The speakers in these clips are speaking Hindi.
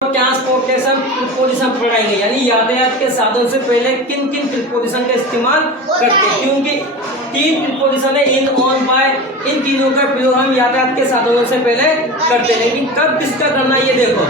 ट्रांसपोर्टेशन प्रीपोजिशन पढ़ाएंगे, यानी यातायात के साधन से पहले किन किन प्रीपोजिशन का इस्तेमाल करते हैं, क्योंकि 3 प्रीपोजिशन है, इन, ऑन, बाय। इन तीनों का प्रयोग हम यातायात के साधनों से पहले करते हैं, लेकिन कब किसका करना ये देखो।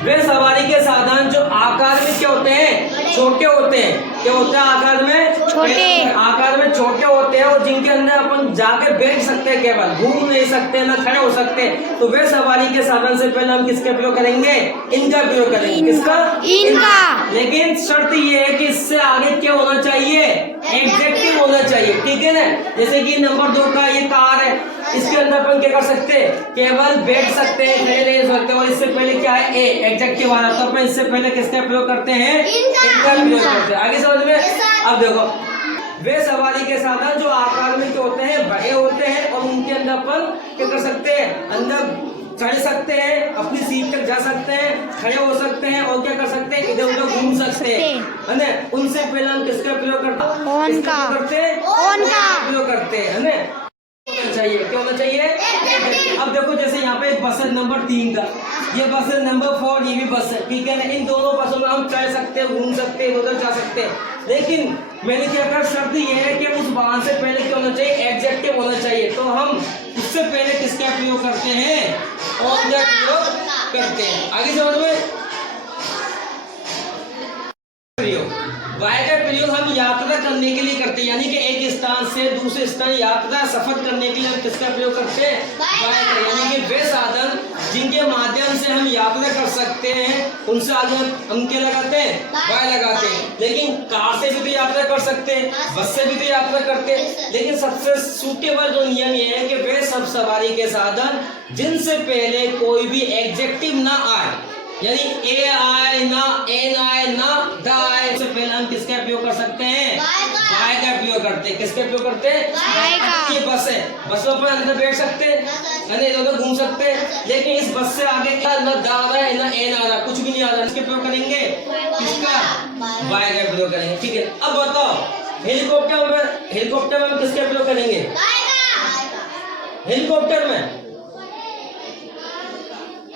वे सवारी के साधन जो आकार में क्या होते हैं, छोटे होते हैं। क्या होता है आकार में? छोटे। आकार में छोटे होते हैं और जिनके अंदर अपन जाके बैठ सकते हैं, केवल घूम नहीं सकते, ना खड़े हो सकते। तो वे सवारी के साधन से पहले हम किसका प्रयोग करेंगे? इनका प्रयोग करेंगे। किसका? इनका। लेकिन शर्त ये है कि इससे आगे क्या होना चाहिए? एडजेक्टिव होना चाहिए, ठीक है ना। जैसे कि नंबर 2 का ये कार है, इसके अंदर अपन क्या कर सकते हैं? केवल बैठ सकते हैं, खड़े नहीं हो सकते। और इससे पहले क्या है? ए, एडजेक्टिव आ रहा, तो अपन इससे पहले किसका प्रयोग करते हैं? इनका प्रयोग करते हैं। आगे समझ में? अब देखो, वे सवारी के साधन जो आकार में क्या होते हैं? बड़े होते हैं और उनके अंदर अपन क्या कर सकते हैं? अंदर चढ़ सकते हैं, अपनी सीट तक जा सकते हैं, खड़े हो सकते हैं और क्या कर सकते हैं? इधर उधर घूम सकते हैं, है ना। उनसे पहले हम किसका प्रयोग करते हैं? प्रयोग करते हैं, है ना। चाहिए क्या होना चाहिए? अब देखो, जैसे यहाँ पे एक बस है नंबर 3 का, ये बस है नंबर 4, ये भी बस है, ठीक है ना। इन दोनों बसों में हम चढ़ सकते हैं, घूम सकते हैं, उधर जा सकते हैं। लेकिन मैंने क्या कहा, शर्त ये है कि उस वाहन से पहले क्या होना चाहिए? एडजेक्टिव होना चाहिए। तो हम उससे पहले किसका प्रयोग करते हैं? ऑन का प्रयोग करते हैं। आगे समझ में? बाय का प्रयोग हम यात्रा करने के लिए करते हैं, यानी कि एक स्थान से दूसरे स्थान यात्रा सफर करने के लिए हम किसका प्रयोग करते हैं? बाय का। यानी कि वे साधन जिनके माध्यम से हम यात्रा कर सकते हैं, उनसे आगे हम क्या लगाते हैं? बाय लगाते हैं। लेकिन कार से भी तो यात्रा कर सकते हैं, बस से भी तो यात्रा करते हैं। लेकिन सबसे सूटेबल जो नियम ये है कि वे सब सवारी के साधन जिनसे पहले कोई भी एडजेक्टिव ना आए, यानी ए आए ना, एन आए ना, द आए, से पहले हम किसका प्रयोग कर सकते हैं? बाय का प्रयोग करते हैं। किसका प्रयोग करते हैं? बाय का। ये बस है, बसों पर अंदर बैठ सकते हैं, इधर घूम सकते हैं। लेकिन इस बस से आगे क्या ना द आ रहा है ना एन आ रहा, कुछ भी नहीं आ रहा, इसके प्रयोग करेंगे किसका? बाय का प्रयोग करेंगे, ठीक है। अब बताओ, हेलीकॉप्टर में हम किसका प्रयोग करेंगे? हेलीकॉप्टर में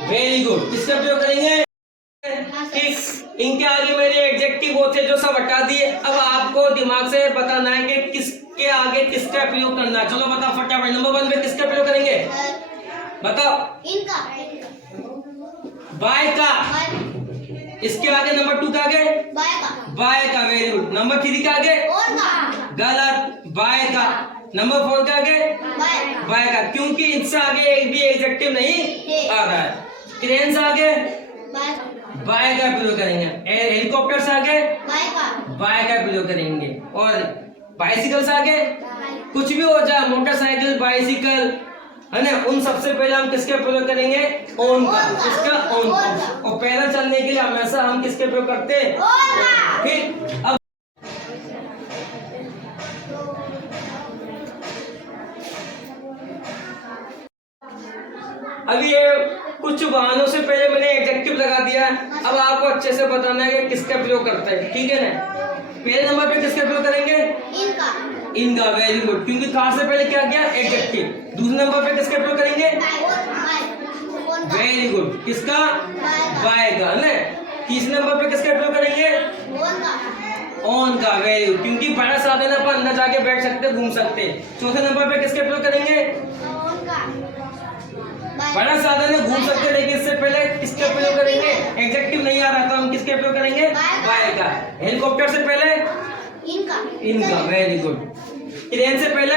वेरी गुड, किसका प्रयोग करेंगे? ठीक। इनके आगे मेरे एडजेक्टिव वो थे जो सब हटा दिए। अब आपको दिमाग से बताना है कि किसके आगे किसका प्रयोग करना है। चलो बताओ फटाफट। नंबर 1 में किसका प्रयोग करेंगे? बताओ। इनका। बाय का। इसके आगे नंबर 2 का आगे? बाय का। Very good. नंबर 3 का आगे? गलत, बाय का। नंबर 4 का आगे? बाय का, क्योंकि इससे आगे एक भी एडजेक्टिव नहीं आ रहा है। ट्रेन से आगे बाय का प्रयोग करेंगे, हेलीकॉप्टर से आगे बाय का प्रयोग करेंगे, और बाइसिकल से आगे कुछ भी हो जाए, मोटरसाइकिल, बाइसिकल, है ना, उन सबसे पहले हम किसके प्रयोग करेंगे? ऑन का। किसका? ऑन का। और पैदल चलने के लिए हमेशा हम किसके प्रयोग करते हैं? ठीक। अब अभी ये कुछ वाहनों से पहले मैंने एडजेक्टिव लगा दिया। अब आपको अच्छे से बताना है कि किसका प्रयोग करता है, ठीक है ना। पहले नंबर पे किसका प्रयोग करेंगे? इनका। वेरी गुड, क्योंकि कार से पहले क्या गया? एडजेक्टिव। दूसरे नंबर पे किसका प्रयोग करेंगे? वेरी गुड, किसका? बाय का, है ना। तीसरे नंबर पे किसका प्रयोग करेंगे? ऑन का। वेरी गुड, क्योंकि बड़ा साधन है, अपन अंदर जाके बैठ सकते, घूम सकते। चौथे नंबर पे किसका प्रयोग करेंगे? बड़ा साधन है, घूम सकते, लेकिन इससे पहले किसका प्रयोग करेंगे? एडजेक्टिव नहीं आ रहा, तो हम किसका प्रयोग करेंगे? बाय का। हेलीकॉप्टर से पहले इनका। Very good. ट्रेन से पहले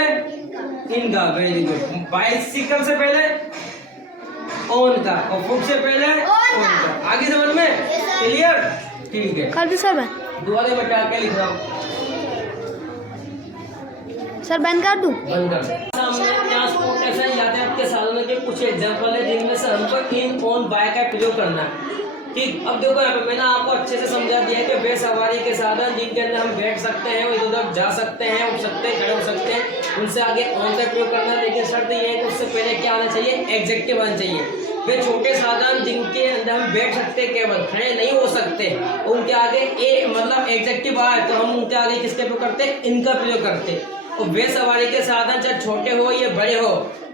इनका। Very good. बाइसिकल से पहले ऑन का, और फुट से पहले ऑन का। आगे समझ में? क्लियर? ठीक है। कर दूं सर? मैं दोबारा बता के लिख रहा हूँ सर, बंद कर दूं? बंद कर। ट्रांसपोर्टेशन यातायात के साधनों के कुछ एग्जांपल है जिनमें से हमको इन, ऑन, बाय का प्रयोग करना है, ठीक। अब देखो, यहाँ पे मैंने आपको अच्छे से समझा दिया कि वे सवारी के साधन जिनके अंदर हम बैठ सकते हैं, इधर उधर जा सकते हैं, उठ सकते हैं, खड़े हो सकते हैं, उनसे आगे ऑन का प्रयोग करना है। लेकिन शर्त यह है कि उससे पहले क्या आना चाहिए? एडजेक्टिव आना चाहिए। वे छोटे साधन जिनके अंदर हम बैठ सकते हैं, केवल खड़े नहीं हो सकते, उनके आगे ए मतलब एडजेक्टिव आए तो हम उनके आगे किसका प्रयोग करते हैं? इनका प्रयोग करते हैं। और वे सवारी के साधन चाहे छोटे हो या बड़े हो,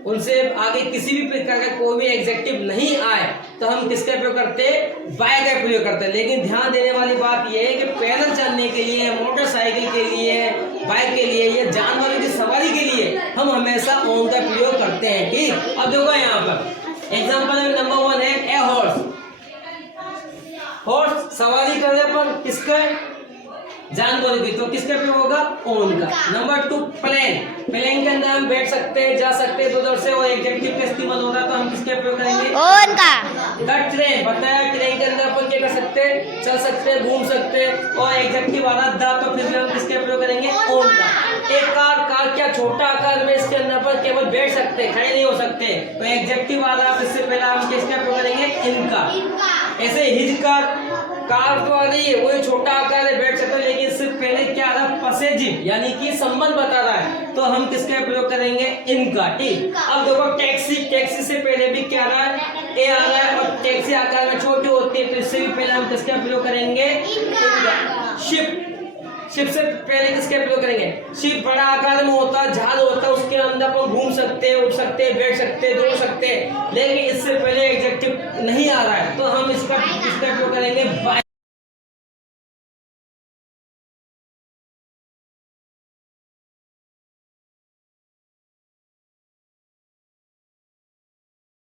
उनसे आगे किसी भी प्रकार का कोई भी एग्जेक्टिव नहीं आए तो हम किसका प्रयोग करते हैं, बाय का प्रयोग करते हैं। लेकिन ध्यान देने वाली बात यह है कि पैदल चलने के लिए, मोटरसाइकिल के लिए, बाइक के लिए, ये जानवरों की सवारी के लिए हम हमेशा ओन का प्रयोग करते हैं। ठीक, अब देखो यहाँ पर एग्जाम्पल नंबर 1 है ए हॉर्स। हॉर्स सवारी कर रहे अपन किसका, जानवर की, तो किसका प्रयोग होगा, ओन का। Number 2 plane. प्लेन के अंदर हम बैठ सकते हैं, जा सकते हैं उधर से, और एडजेक्टिव का इस्तेमाल हो रहा है तो हम किसका प्रयोग करेंगे, ओन का। द ट्रेन बताया, ट्रेन के अंदर अपन क्या कर सकते हैं, चल सकते हैं, घूम सकते हैं, और एडजेक्टिव आ रहा द तो फिर भी हम किसका प्रयोग करेंगे, ओन का। एक कार, कार क्या छोटा आकार में, इसके अंदर पर केवल बैठ सकते हैं, खड़े नहीं हो सकते, तो एडजेक्टिव आ रहा है, इससे पहले हम किसका प्रयोग करेंगे, इनका। ऐसे हिज कार, कार तो आ रही है, वही छोटा आकार है, बैठ सकते हैं, लेकिन इससे पहले क्या आ रहा है, पसेजिव यानी कि संबंध बता रहा है, तो हम किसका प्रयोग करेंगे, इनका। ठीक, अब देखो टैक्सी, टैक्सी से पहले भी क्या आ रहा है, ए आ रहा है, और टैक्सी आकार में छोटी होती है तो इससे भी पहले हम किसका प्रयोग करेंगे, इनका। शिप, शिप से पहले किसका प्रयोग करेंगे, शिप बड़ा आकार में होता है, जहाज होता है, उसके अंदर अपन घूम सकते हैं, उड़ सकते हैं, बैठ सकते हैं, दौड़ सकते हैं, लेकिन इससे पहले एडजेक्टिव नहीं आ रहा है तो हम इसका प्रयोग करेंगे बाय।